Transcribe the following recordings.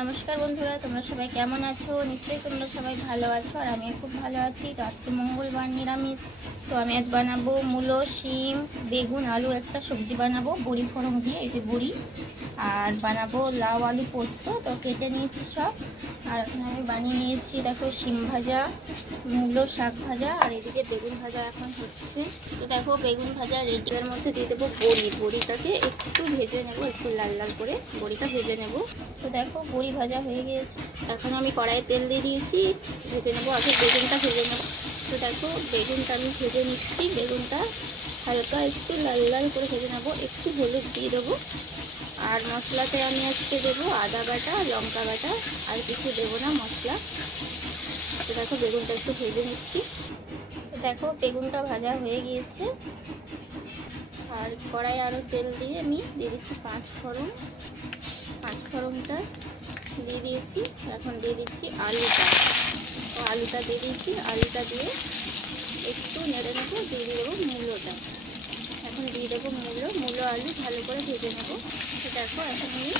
নমস্কার বন্ধুরা, তোমরা সবাই কেমন আছো? নিশ্চয়ই তোমরা সবাই ভালো আছো আর আমি খুব ভালো আছি। তো আজকে মঙ্গলবার, নিরামিষ। তো আমি আজ বানাবো মূলো, শিম, বেগুন, আলু একটা সবজি বানাবো বড়ি ফোড়ন দিয়ে, এই যে বড়ি। আর বানাবো লাউ আলু পোস্ত। তো কেটে নিয়েছি সব। আর এখানে আমি বানিয়ে নিয়েছি, দেখো, শিম ভাজা, মূলো শাক ভাজা, আর এদিকে বেগুন ভাজা এখন হচ্ছে। তো দেখো বেগুন ভাজা রেডি। এর মধ্যে দিয়ে দেবো বড়ি। বড়িটাকে একটু ভেজে নেব, একটু লাল লাল করে বড়িটা ভেজে নেব। তো দেখো বড়ি ভাজা হয়ে গিয়েছে। এখন আমি কড়াইয়ে তেল দিয়ে দিয়েছি, ভেজে নেবো। আগে বেগুনটা ভেজে নেব। তো দেখো বেগুনটা আমি ভেজে নিচ্ছি। বেগুনটা হালকা একটু লাল লাল করে ভেজে নেবো। একটু হলুদ দিয়ে দেবো। আর মশলাতে আমি আজকে দেবো আদা বাটা, লঙ্কা বাটা, আর কিছু দেবো না মশলা। তো দেখো বেগুনটা একটু ভেজে নিচ্ছি। তো দেখো বেগুনটা ভাজা হয়ে গিয়েছে। আর কড়াই আরও তেল দিয়ে আমি দিয়ে দিচ্ছি পাঁচফোড়নটা দিয়ে দিয়েছি। এখন দিয়ে দিচ্ছি আলুটা। তো আলুটা দিয়ে দিয়েছি। আলুটা দিয়ে একটু নেড়ে নেবো। দিয়ে দেবো মূলোটা। এখন দিয়ে দেবো মূলো আলু ভালো করে ভেজে নেবো। তো দেখো এখন আমি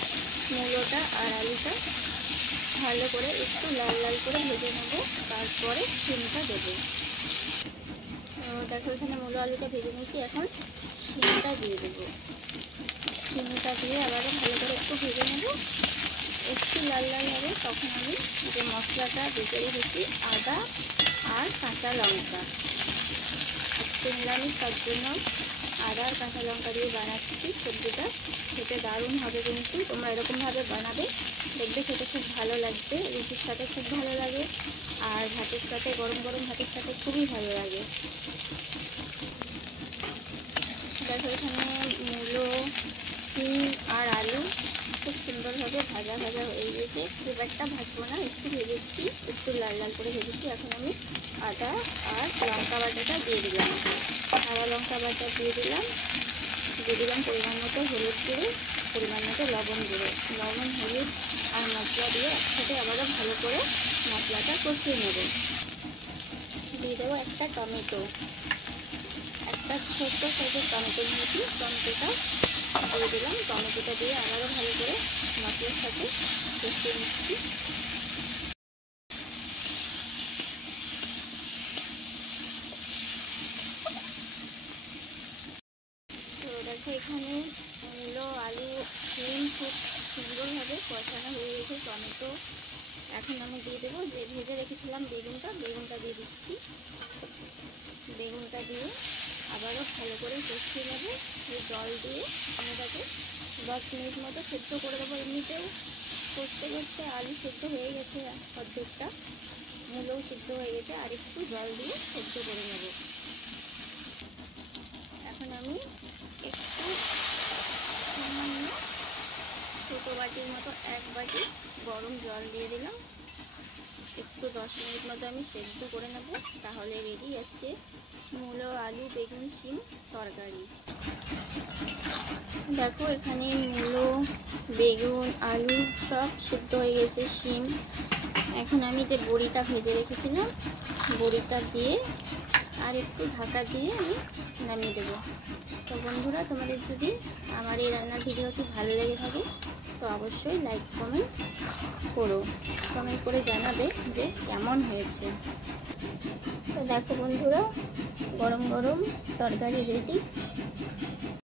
মূলোটা আর আলুটা ভালো করে একটু লাল লাল করে ভেজে নেবো। তারপরে শিমটা দেবো। দেখো এখানে মূলো আলুটা ভেজে নিয়েছি। এখন শিমটা দিয়ে দেবো। শিমটা দিয়ে আবারও ভালো করে একটু ভেজে নেবো। একটু লাল লাল হবে তখন আমি যে মশলাটা বেটে রেখেছি, আদা আর কাঁচা লঙ্কা, আজকে নিরামিষ, তার জন্য আদা আর কাঁচা লঙ্কা দিয়ে বানাচ্ছি সবজিটা। খেতে দারুণ হবে, কিন্তু তোমরা এরকমভাবে বানাবে, দেখবে খেতে খুব ভালো লাগবে। রুটির সাথে খুব ভালো লাগে, আর ভাতের সাথে, গরম গরম ভাতের সাথে খুবই ভালো লাগে। দেখো এখানে মূলো, শিম আর আলু খুব সুন্দরভাবে ভাজা ভাজা হয়ে গিয়েছে। খুব একটা ভাজবো না, একটু ভেজেছি, একটু লাল লাল করে ভেজেছি। এখন আমি আদা আর লঙ্কা বাটাটা দিয়ে দিলাম। আদা লঙ্কা বাটা দিয়ে দিলাম পরিমাণ মতো হলুদ গুঁড়ো, পরিমাণ মতো লবণ গুঁড়ো। লবণ, হলুদ আর মশলা দিয়ে একসাথে আবারও ভালো করে মশলাটা কষিয়ে নেব। দিয়ে দেবো একটা টমেটো, একটা ছোট্ট সাইজের টমেটো নিয়েছি। টমেটোটা দিয়ে দিলাম। টমেটোটা দিয়ে আবারও ভালো করে মশলার সাথে কষিয়ে নিচ্ছি। তো দেখো এখানে মূলো, আলু, শিম খুব সুন্দরভাবে কষানো হয়ে গেছে। টমেটো এখন আমি দিয়ে দেবো যে ভেজে রেখেছিলাম বেগুনটা দিয়ে দিচ্ছি। বেগুনটা দিয়ে আবারও ভালো করে কষিয়ে নেবো। জল দিয়ে আমি তাকে 10 মিনিট মতো সেদ্ধ করে দেবো। এমনিতেও কষতে কষতে আলু সেদ্ধ হয়ে গেছে অর্ধেকটা, মূলোও সেদ্ধ হয়ে গেছে। আর একটু জল দিয়ে সেদ্ধ করে নেব। এখন আমি একটু সামান্য ছোটো বাটির মতো 1 বাটি গরম জল দিয়ে দিলাম। একটু 10 মিনিট মতো আমি সেদ্ধ করে নেব। তাহলে রেডি আজকে মূলো, আলু, বেগুন, শিম তরকারি। দেখো এখানে মূলো, বেগুন, আলু সব সেদ্ধ হয়ে গেছে, শিম। এখন আমি যে বড়িটা ভেজে রেখেছিলাম, বড়িটা দিয়ে আর একটু ঢাকা দিয়ে আমি নামিয়ে দেবো। তো বন্ধুরা, তোমাদের যদি আমার এই রান্নার ভিডিওটি ভালো লেগে থাকে তো অবশ্যই লাইক কমেন্ট করো। কমেন্ট করে জানাবে যে কেমন হয়েছে। তো দেখো বন্ধুরা, গরম গরম তরকারি রেডি।